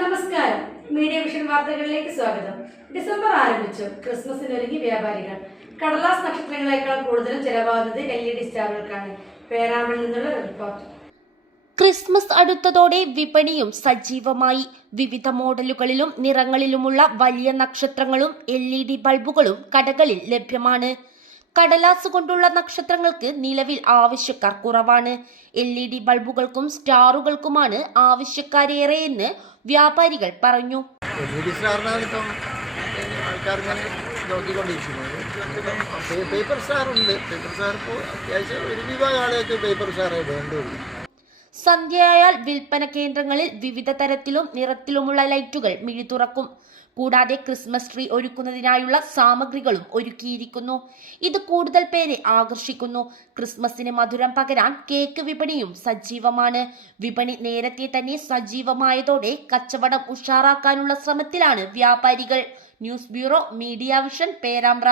നമസ്കാരം. Media vision വാർത്തകളിലേക്ക് സ്വാഗതം. ഡിസംബർ ആരംഭിച്ചു. ക്രിസ്മസിനൊരുങ്ങി വ്യാപാരികൾ. കടലാസ് നക്ഷത്രങ്ങളെക്കാൾ കൂടുതൽ ചെലവാകുന്നത് എൽ ഇ ഡി സ്റ്റാറുകൾക്കാണ്. പേരാമ്പിൽ നിന്നുള്ള റിപ്പോർട്ട്. ക്രിസ്മസ് അടുത്തതോടെ വിപണിയും സജീവമായി. വിവിധ മോഡലുകളിലും നിറങ്ങളിലുമുള്ള വലിയ നക്ഷത്രങ്ങളും എൽ ഇ ഡി ബൾബുകളും കടകളിൽ ലഭ്യമാണ്. കടലാസ് കൊണ്ടുള്ള നക്ഷത്രങ്ങൾക്ക് നിലവിൽ ആവശ്യക്കാർ കുറവാണ്. എൽ ഇ ഡി ബൾബുകൾക്കും സ്റ്റാറുകൾക്കുമാണ് ആവശ്യക്കാരേറെയെന്ന് വ്യാപാരികൾ പറഞ്ഞു. പേപ്പർ സ്റ്റാർ ഉണ്ട് പേപ്പർ സ്റ്റാർ ഇപ്പോൾ അത്യാവശ്യം ഒരു വിഭാഗം ആളുകൾക്ക് പേപ്പർ സ്റ്റാറേ വേണ്ടുള്ളൂ. സന്ധ്യയായാൽ വിൽപ്പന കേന്ദ്രങ്ങളിൽ വിവിധ തരത്തിലും നിറത്തിലുമുള്ള ലൈറ്റുകൾ മിഴിതുറക്കും കൂടാതെ ക്രിസ്മസ് ട്രീ ഒരുക്കുന്നതിനായുള്ള സാമഗ്രികളും ഒരുക്കിയിരിക്കുന്നു. ഇത് കൂടുതൽ പേരെ ആകർഷിക്കുന്നു. ക്രിസ്മസിന് മധുരം പകരാൻ കേക്ക് വിപണിയും സജീവമാണ്. വിപണി നേരത്തെ തന്നെ സജീവമായതോടെ കച്ചവടം ഉഷാറാക്കാനുള്ള ശ്രമത്തിലാണ് വ്യാപാരികൾ. News bureau media vision Perambra.